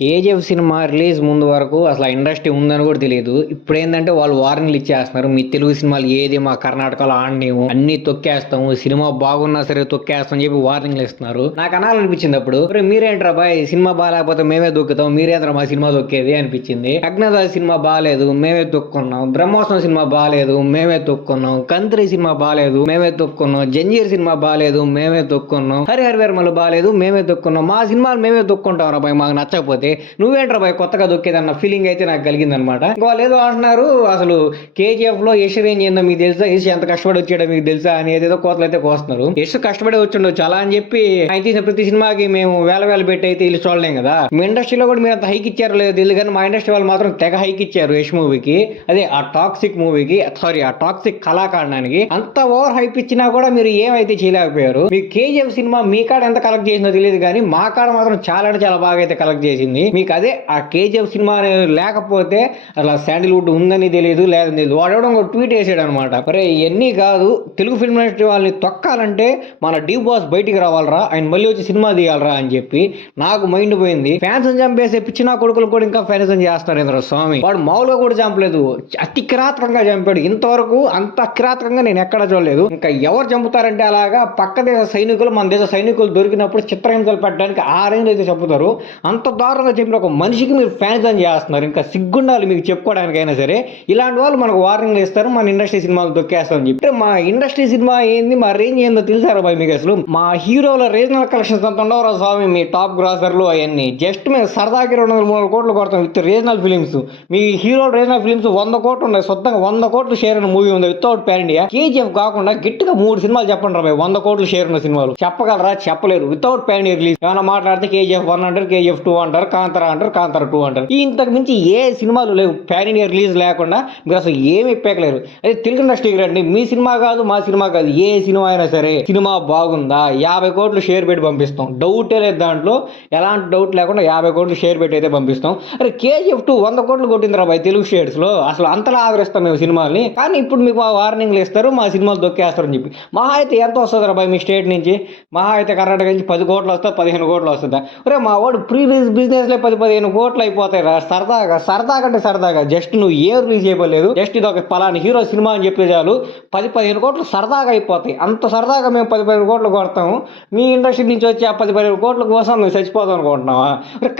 KGF cinema release ముందు వరకు అసలు ఆ ఇండస్ట్రీ ఉందని కూడా తెలియదు. ఇప్పుడు ఏంటంటే వాళ్ళు వార్నింగ్లు ఇచ్చేస్తున్నారు. మీ తెలుగు సినిమాలు ఏది మా కర్ణాటకలో ఆడనేము, అన్ని తొక్కేస్తాము, సినిమా బాగున్నా సరే తొక్కేస్తాం అని చెప్పి వార్నింగ్లు ఇస్తున్నారు. నాకు అనాలనిపించింది అప్పుడు, మీరేంట్రా బాయ్ సినిమా బాగాలేకపోతే మేమే దొక్కుతాం, మీరేంద్రా మా సినిమా దొక్కేది అనిపించింది. అగ్నదాస్ సినిమా బాగాలేదు, మేమే తొక్కున్నాం. బ్రహ్మోత్సవం సినిమా బాగాలేదు, మేమే తొక్కున్నాం. కంత్రి సినిమా బాగాలేదు, మేమే తొక్కున్నాం. జంజీర్ సినిమా బాగాలేదు, మేమే తొక్కున్నాం. హరిహరవేర్మలు బాగాలేదు, మేమే తొక్కున్నాం. మా సినిమాలు మేమే తొక్కుంటాం రా బాయ్, మాకు నచ్చకపోతే నువ్వేంట్రా బాయ్ కొత్తగా దొక్కేదన్న ఫీలింగ్ అయితే నాకు కలిగింది అనమాట. వాళ్ళు ఏదో అంటున్నారు, అసలు కేజీఎఫ్ లో యశ్ రేంజ్ ఏందో మీకు తెలుసా, యశ్ ఎంత కష్టపడి వచ్చాడో మీకు తెలుసా అని ఏదేదో కోతలు అయితే కోస్తున్నారు. యశ్ కష్టపడి వచ్చిండొచ్చు, అలా అని చెప్పి ఆయన తీసిన ప్రతి సినిమాకి మేము వేల పెట్టి అయితే ఇల్లు చూడలేం కదా. మీ ఇండస్ట్రీలో కూడా మీరు అంత హైక్ ఇచ్చారో లేదు తెలియదు, కానీ మా ఇండస్ట్రీ వాళ్ళు మాత్రం తెగ హైక్ ఇచ్చారు యశ్ మూవీకి. అదే ఆ టాక్సిక్ మూవీకి, సారీ ఆ టాక్సిక్ కళాకాండానికి అంత ఓవర్ హైప్ ఇచ్చినా కూడా మీరు ఏమైతే చేయలేకపోయారు. మీ కేజీఎఫ్ సినిమా మీ కాడ ఎంత కలెక్ట్ చేసిందో తెలియదు, కానీ మా కాడ మాత్రం చాలా అంటే చాలా బాగా అయితే కలెక్ట్ చేసింది. మీకు అదే ఆ కేజీఎఫ్ సినిమా లేకపోతే అలా శాండిల్వుడ్ ఉందని తెలియదు, లేదని తెలియదు. వాడు ఒక ట్వీట్ వేసాడు అనమాట, అరే ఇవన్నీ కాదు, తెలుగు ఫిల్మ్ ఇండస్ట్రీ వాళ్ళని తొక్కాలంటే మన డీ బాస్ బయటికి రావాలరా, ఆయన మళ్ళీ వచ్చి సినిమా తీయాలరా అని చెప్పి నాకు మైండ్ పోయింది. ఫ్యాన్స్ చంపేసే పిచ్చిన కొడుకులు కూడా ఇంకా ఫ్యాన్స్ చేస్తారు ఇంద్ర స్వామి. వాడు మామూలుగా కూడా చంపలేదు, అతి కిరాతకంగా చంపాడు. ఇంతవరకు అంత కిరాతకంగా నేను ఎక్కడ చూడలేదు. ఇంకా ఎవరు చంపుతారంటే అలాగా పక్క దేశ సైనికులు మన దేశ సైనికులు దొరికినప్పుడు చిత్రహింసలు పెట్టడానికి ఆ రేంజ్ అయితే చంపుతారు. అంత దారుణంగా చెప్పిన ఒక మనిషికి మీరు ఫ్యాన్స్ అని చేస్తున్నారు. ఇంకా సిగ్గుండాలి మీకు చెప్పుకోవడానికైనా సరే. ఇలాంటి వాళ్ళు మనకు వార్నింగ్లు ఇస్తారు, మన ఇండస్ట్రీ సినిమాలు తొక్కేస్తామని చెప్పి. మా ఇండస్ట్రీ సినిమా ఏంది, మా రేంజ్ ఏందో తెలుసారా బాయ్ మీకు అసలు? మా హీరోల రీజనల్ కలెక్షన్స్ అంత ఉండవరా స్వామి, మీ టాప్ గ్రాసర్లు అవన్నీ. జస్ట్ మేము సరదాకి 200-300 కోట్లు కొడతాం with regional films. Me hero regional films 100 కోట్లు ఉన్నాయి, సొంతంగా 100 కోట్లు షేర్ ఉన్న మూవీ ఉంది వితౌట్ పాన్ ఇండియా. కేజీఎఫ్ కాకుండా గట్టిగా 3 సినిమాలు చెప్పండి రా బాయ్ 100 కోట్లు షేర్ ఉన్న సినిమాలు. చెప్పగలరా? చెప్పలేరు. వితౌట్ పాన్ ఇండియా రిలీజ్ ఏమైనా మాట్లాడితే కేజీఎఫ్ 1 అంటారు, కేజీఎఫ్ 2 అంటారు, కాంతారా అంటారు, కాంతారా 2 అంటారు. ఇంతకు మించి ఏ సినిమాలు లేవు పాన్ ఇండియా రిలీజ్ లేకుండా. మీరు అసలు ఏమి ఎప్పలేరు. అదే తెలుగు ఇండస్ట్రీకి రండి, మీ సినిమా కాదు మా సినిమా కాదు, ఏ సినిమా అయినా సరే సినిమా బాగుందా 50 కోట్లు షేర్ పెట్టి పంపిస్తాం. డౌటే లేదు దాంట్లో, ఎలాంటి డౌట్ లేకుండా 50 కోట్లు షేర్ పెట్టి అయితే పంపిస్తాం. అరే కేజీఎఫ్ 2 100 కోట్లు కొట్టిందిరా బాయ్ తెలుగు షేడ్స్ లో, అసలు అంతలా ఆదరిస్తాం మేము సినిమాల్ని. కానీ ఇప్పుడు మీకు వార్నింగ్లు ఇస్తారు, మా సినిమాలు దొక్కేస్తారని చెప్పి. మహా అయితే ఎంత వస్తుందిరా బాయ్ మీ స్టేట్ నుంచి? మహా అయితే కర్ణాటక నుంచి 10 కోట్లు వస్తా, 15 కోట్లు వస్తుందా? అరే మా వాడు ప్రీ రిలీజ్ బిజినెస్ లో 10-15 కోట్లు అయిపోతాయి రా. సరదాగా అంటే సరదాగా జస్ట్ నువ్వు ఏ రిలీజ్ చేయలేదు, జస్ట్ ఇది ఒక పలానా హీరో సినిమా అని చెప్పే చాలు 10-15 కోట్లు సరదాగా అయిపోతాయి. అంత సరదాగా మేము 10-15 కోట్లు కొడతాము. మీ ఇండస్ట్రీ నుంచి వచ్చి ఆ 10-15 కోట్ల కోసం మేము చచ్చిపోతాం అనుకుంటున్నావా?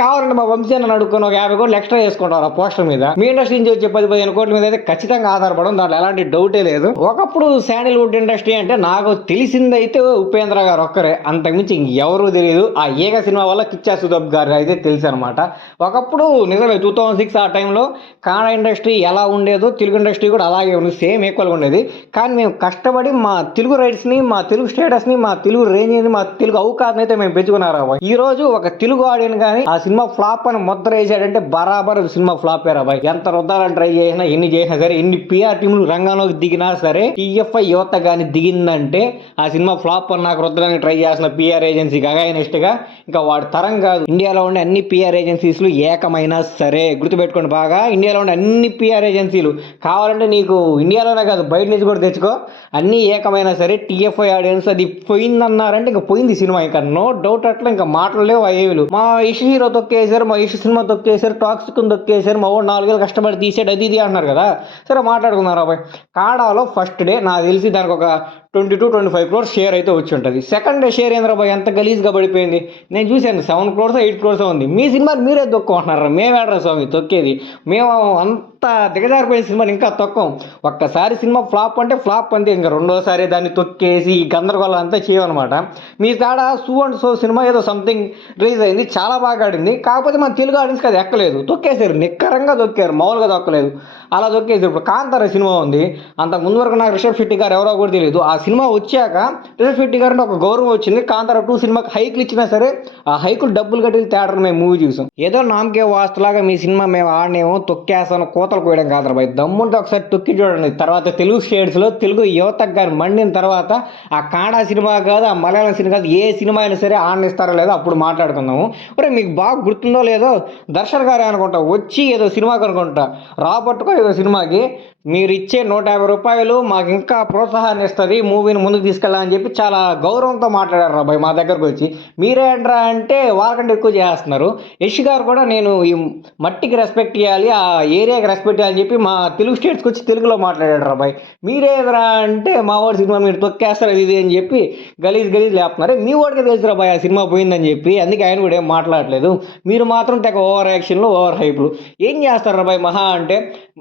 కావాలంటే మా వంశాన్ని అడుక్కొని ఒక 50 కోట్లు ఎక్స్ట్రా చేసుకుంటారు ఆ పోస్టర్ మీద. మీ ఇండస్ట్రీ నుంచి వచ్చే 10-15 కోట్ల మీద అయితే ఖచ్చితంగా ఆధారపడడం, దాంట్లో ఎలాంటి డౌటే లేదు. ఒకప్పుడు శాండిల్వుడ్ ఇండస్ట్రీ అంటే నాకు తెలిసిందైతే ఉపేంద్ర గారు ఒక్కరే, అంతకుమించి ఇంకెవరూ తెలియదు. ఆ ఏక సినిమా వల్ల కిచ్చా సుదీప్ గారు అయితే తెలుసు అనమాట. ఒకప్పుడు నిజమే 2006 ఆ టైంలో కన్నడ ఇండస్ట్రీ ఎలా ఉండేదో తెలుగు ఇండస్ట్రీ కూడా అలాగే ఉంది, సేమ్ ఈక్వల్గా ఉండేది. కానీ మేము కష్టపడి మా తెలుగు రైట్స్ని, మా తెలుగు స్టేటస్ని, మా తెలుగు రేంజ్ని, మా తెలుగు అవకాశం అయితే మేము పెంచుకున్నారా. ఈ రోజు ఒక తెలుగు ఆడియన్ కానీ ఆ సినిమా ఫ్లాప్ అని ముద్ర వేసాడంటే బరాబర్ సినిమా ఫ్లాప్ రాబాయ్. ఎంత రుద్దాలని ట్రై చేసినా, ఎన్ని చేసినా సరే, ఎన్ని పిఆర్ టీములు రంగంలోకి దిగినా సరే, టీఎఫ్ఐ యువత కానీ దిగిందంటే ఆ సినిమా ఫ్లాప్ అని నాకు రుద్దడానికి ట్రై చేసిన పిఆర్ ఏజెన్సీకి అగైనెస్ట్ గా ఇంకా వాడి తరం కాదు. ఇండియాలో ఉండే అన్ని పిఆర్ ఏజెన్సీస్లు ఏకమైనా సరే గుర్తుపెట్టుకోండి బాగా, ఇండియాలో ఉండే అన్ని పిఆర్ ఏజెన్సీలు కావాలంటే నీకు ఇండియాలోనే కాదు బయట నుంచి కూడా తెచ్చుకో, అన్ని ఏకమైనా సరే టీఎఫ్ఐ ఆడియన్స్ అది పోయిందన్నారంటే ఇంకా పోయింది సినిమా, ఇంకా నో డౌట్. అట్లా ఇంకా మాటలు లేవు అయ్యేవి. మా ఇష్ హీరో తొక్కేశారు, మా ఇష్ సినిమా తొక్కేశారు, టాక్సిక్ తొక్కేశారు, మా వాడు 4 ఏళ్ళు కష్టపడి తీసాడు అది ఇది అంటున్నారు కదా. సరే మాట్లాడుకున్నారు అబ్బాయి. కాడాలో ఫస్ట్ డే నాకు తెలిసి దానికి ఒక 20-25 crores షేర్ అయితే వచ్చి ఉంటుంది. సెకండ్ డే షేర్ ఏంద్రాబాయ్ ఎంత గలీజ్గా పడిపోయింది. నేను చూశాను 7 crores 8 crores ఉంది. మీ సినిమాని మీరే తొక్కుంటున్నారా? మేము ఏడరా స్వామి తొక్కేది? మేము అంత దిగజారిపోయిన సినిమాని ఇంకా తొక్కం. ఒక్కసారి సినిమా ఫ్లాప్ అంటే ఫ్లాప్ అంతే, ఇంకా రెండోసారి దాన్ని తొక్కేసి గందరగోళం అంతా చేయమన్నమాట. మీ తాడ సో అండ్ సో సినిమా ఏదో సంథింగ్ రిలీజ్ అయింది, చాలా బాగా ఆడింది. కాకపోతే మన తెలుగు ఆడియన్స్కి అది ఎక్కలేదు, తొక్కేశారు, నిక్కరంగా తొక్కారు, మామూలుగా తొక్కలేదు. అలా తొక్కేసి ఇప్పుడు కాంతార సినిమా ఉంది. అంత ముందు వరకు నాకు రిషబ్ శెట్టి గారు ఎవరో కూడా తెలియదు. ఆ సినిమా వచ్చాక రిషబ్ శెట్టి గారు అంటే ఒక గౌరవం వచ్చింది. కాంతార 2 సినిమాకి హైక్లు ఇచ్చినా సరే ఆ హైకులు డబ్బులు కట్టి థియేటర్ మేము మూవీ చూసాం. ఏదో నామకే వాస్తులాగా మీ సినిమా మేము ఆడనేమో తొక్కేస్తాను కోత అవతల పోయడం కాదు బాయ్, దమ్ముంటే ఒకసారి తొక్కి చూడండి. తర్వాత తెలుగు స్టేట్స్లో తెలుగు యువతకు కానీ మండిన తర్వాత ఆ కాడా సినిమా కాదు, ఆ మలయాళం సినిమా కాదు, ఏ సినిమా అయినా సరే ఆడిస్తారో లేదో అప్పుడు మాట్లాడుకుందాము. ఒరే మీకు బాగా గుర్తుందో లేదో, దర్శన్ గారే అనుకుంటా వచ్చి ఏదో సినిమాకి అనుకుంటా రాబట్టుకో ఏదో సినిమాకి మీరు ఇచ్చే ₹150 మాకు ఇంకా ప్రోత్సాహాన్ని ఇస్తుంది మూవీని ముందుకు తీసుకెళ్ళాలని చెప్పి చాలా గౌరవంతో మాట్లాడారు రాబాయ్ మా దగ్గరకు వచ్చి. మీరేంట్రా అంటే వాళ్ళకంటే ఎక్కువ చేస్తున్నారు. యష్ గారు కూడా నేను ఈ మట్టికి రెస్పెక్ట్ ఇవ్వాలి, ఆ ఏరియాకి రెస్పెక్ట్ ఇవ్వాలని చెప్పి మా తెలుగు స్టేట్స్కి వచ్చి తెలుగులో మాట్లాడాడు రాబాయ్. మీరేదిరా అంటే మా వాడి సినిమా మీరు తొక్కేస్తారు ఇది అని చెప్పి గలీజ్ లేపుతున్నారు. మీ వాడికి తెలుసు రాబాయ్ ఆ సినిమా పోయిందని చెప్పి, అందుకే ఆయన కూడా ఏం మాట్లాడలేదు. మీరు మాత్రం తెగ ఓవర్ యాక్షన్లు ఓవర్ హైప్లు ఏం చేస్తారు రాబాయ్ మహా అంటే.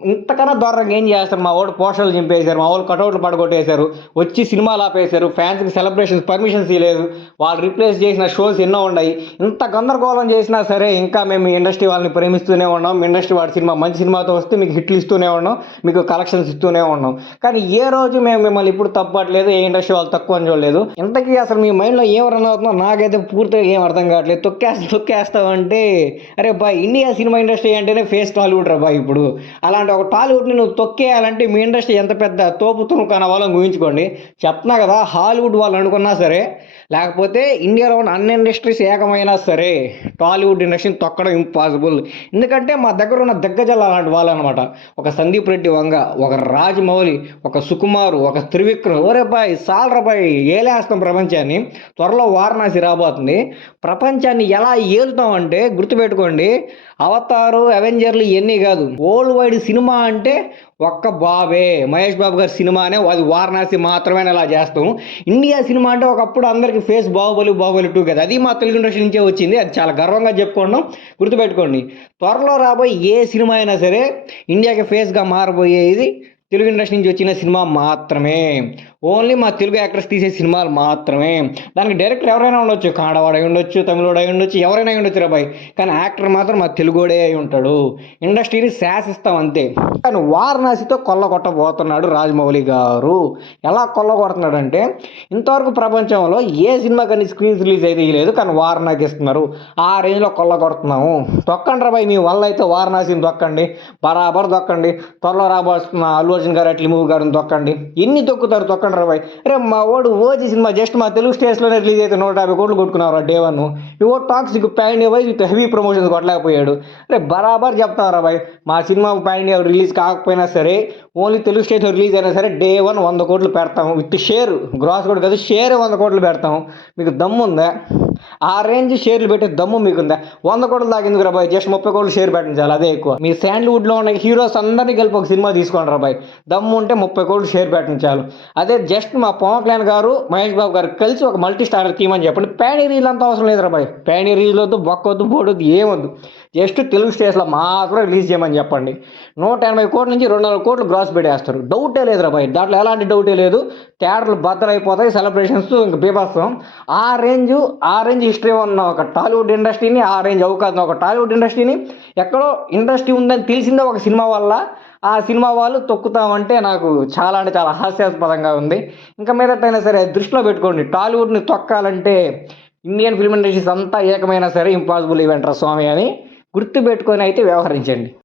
ఇంతకన్నా దూరంగా ఏం చేస్తారు, మా వాడు పోస్టర్లు చింపేశారు, మా వాళ్ళు కటౌట్లు పడగొట్టేశారు, వచ్చి సినిమాలు ఆపేశారు, ఫ్యాన్స్కి సెలబ్రేషన్స్ పర్మిషన్స్ ఇవ్వలేదు, వాళ్ళు రీప్లేస్ చేసిన షోస్ ఎన్నో ఉన్నాయి. ఇంత గందరగోళం చేసినా సరే ఇంకా మేము ఇండస్ట్రీ వాళ్ళని ప్రేమిస్తూనే ఉన్నాం, ఇండస్ట్రీ వాడి సినిమా మంచి సినిమాతో వస్తే మీకు హిట్లు ఇస్తూనే ఉన్నాం, మీకు కలెక్షన్స్ ఇస్తూనే ఉన్నాం. కానీ ఏ రోజు మేము మిమ్మల్ని ఇప్పుడు తప్పట్లేదు, ఏ ఇండస్ట్రీ వాళ్ళు తక్కువ అని చూడలేదు. ఇంతకీ అసలు మీ మైండ్లో ఏం రన్ అవుతుందో నాకైతే పూర్తిగా ఏం అర్థం కావట్లేదు. తొక్కేస్తావంటే అరే బాయ్, ఇండియా సినిమా ఇండస్ట్రీ అంటేనే ఫేస్ టాలీవుడ్ రా బాయ్. ఇప్పుడు అలాంటి ఒక టాలీవుడ్ని నువ్వు తొక్కేయాలంటే మీ ఇండస్ట్రీ ఎంత పెద్ద తోపు తునుకు అన్న వాళ్ళని ఊహించుకోండి. చెప్తున్నా కదా, హాలీవుడ్ వాళ్ళు అనుకున్నా సరే, లేకపోతే ఇండియాలో ఉన్న అన్ని ఇండస్ట్రీస్ ఏకమైనా సరే టాలీవుడ్ ఇండస్ట్రీని తొక్కడం ఇంపాసిబుల్. ఎందుకంటే మా దగ్గర ఉన్న దిగ్గజాలు అలాంటి వాళ్ళు అనమాట. ఒక సందీప్ రెడ్డి వంగ, ఒక రాజమౌళి, ఒక సుకుమారు, ఒక త్రివిక్రమ్. ఓరే బాయ్ సాల్రా బాయ్, ఏలేస్తాం ప్రపంచాన్ని. త్వరలో వారణాసి రాబోతుంది. ప్రపంచాన్ని ఎలా ఏలుతామంటే గుర్తుపెట్టుకోండి, అవతారు అవెంజర్లు ఇవన్నీ కాదు, వరల్డ్ వైడ్ సినిమా అంటే ఒక్క బాబే మహేష్ బాబు గారి సినిమానే, అది వారణాసి మాత్రమే అలా చేస్తాం. ఇండియా సినిమా అంటే ఒకప్పుడు అందరికి ఫేస్ బాహుబలి 2 కదా, అది మా తెలుగు ఇండస్ట్రీ నుంచే వచ్చింది. అది చాలా గర్వంగా చెప్పుకోవడం గుర్తుపెట్టుకోండి. త్వరలో రాబోయే ఏ సినిమా అయినా సరే ఇండియాకి ఫేస్గా మారబోయేది తెలుగు ఇండస్ట్రీ నుంచి వచ్చిన సినిమా మాత్రమే. ఓన్లీ మా తెలుగు యాక్టర్స్ తీసే సినిమాలు మాత్రమే. దానికి డైరెక్టర్ ఎవరైనా ఉండొచ్చు, కన్నడవాడు అయి ఉండొచ్చు, తమిళోడు అయి ఉండొచ్చు, ఎవరైనా అయి ఉండొచ్చు రాబాయ్, కానీ యాక్టర్ మాత్రం మా తెలుగోడే అయి ఉంటాడు. ఇండస్ట్రీని శాసిస్తాం అంతే. కానీ వారణాసితో కొల్లగొట్టబోతున్నాడు రాజమౌళి గారు. ఎలా కొల్లగొడుతున్నాడంటే, ఇంతవరకు ప్రపంచంలో ఏ సినిమా కానీ స్క్రీన్స్ రిలీజ్ అయితే లేదు, కానీ వారణాసి ఇస్తున్నారు. ఆ రేంజ్లో కొల్లగొడుతున్నాము. తొక్కండి రాబాయ్, మీ వల్ల అయితే వారణాసిని తొక్కండి, బరాబర్ తొక్కండి. త్వరలో రాబోతున్న అల్లు అర్జున్ గారు అట్లీ మూవీ గారిని తొక్కండి. ఎన్ని తొక్కుతారు తొక్కండి రాబాయ్. రే మా వాడు ఓజీ సినిమా జస్ట్ మా తెలుగు స్టేట్స్లోనే రిలీజ్ అయితే 150 కోట్లు కొట్టుకున్నారు డే 1. ఇవో toxic pan India wise with heavy promotions కొట్టలేకపోయాడు. రే బరాబర్ చెప్తాను రాబాయ్, మా సినిమా పాన్ ఇండియా రిలీజ్ కాకపోయినా సరే, ఓన్లీ తెలుగు స్టేట్లో రిలీజ్ అయినా సరే డే 1 100 కోట్లు పెడతాము. విత్ షేర్, గ్రాస్ కూడా కాదు, షేర్ 100 కోట్లు పెడతాము. మీకు దమ్ము ఉందా? ఆ రేంజ్ షేర్లు పెట్టే దమ్ము మీకుందా? 100 కోట్లు దాకెందుకు రాబాయ్, జస్ట్ 30 కోట్లు షేర్ పెట్టించాలి, అదే ఎక్కువ. మీ శాండ్వుడ్లో ఉన్న హీరోస్ అందరినీ కలిపి ఒక సినిమా తీసుకోండి రాబాయ్, దమ్ము ఉంటే 30 కోట్లు షేర్ పెట్టించాలి. అదే జస్ట్ మా పవన్ కళ్యాణ్ గారు మహేష్ బాబు గారు కలిసి ఒక మల్టీ స్టార్ తీయమని చెప్పండి. ప్యానీ రీల్ అంత అవసరం లేదు రాబాయ్, ప్యానీ రీల్ వద్దు, బొక్కొద్దు, బోడొద్దు, ఏమొద్దు. జస్ట్ తెలుగు స్టేట్స్లో మాత్రం రిలీజ్ చేయమని చెప్పండి. 180 కోట్ల నుంచి 200 కోట్లు గ్రాస్ పెట్టేస్తారు. డౌటే లేదు రాబాయ్, దాంట్లో ఎలాంటి డౌటే లేదు. థియేటర్లు బద్దలైపోతాయి, సెలబ్రేషన్స్ ఇంకా బీభత్సం. ఆ రేంజ్ హిస్టరీ ఉన్న ఒక టాలీవుడ్ ఇండస్ట్రీని, ఆ రేంజ్ అవకాశం ఒక టాలీవుడ్ ఇండస్ట్రీని, ఎక్కడో ఇండస్ట్రీ ఉందని తెలిసిందే ఒక సినిమా వల్ల, ఆ సినిమా వాళ్ళు తొక్కుతామంటే నాకు చాలా అంటే చాలా హాస్యాస్పదంగా ఉంది. ఇంకా మీదటైనా సరే దృష్టిలో పెట్టుకోండి, టాలీవుడ్ని తొక్కాలంటే ఇండియన్ ఫిల్మ్ ఇండస్ట్రీస్ అంతా ఏకమైనా సరే ఇంపాసిబుల్ ఈవెంట్ రా స్వామి అని గుర్తుపెట్టుకొని అయితే వ్యవహరించండి.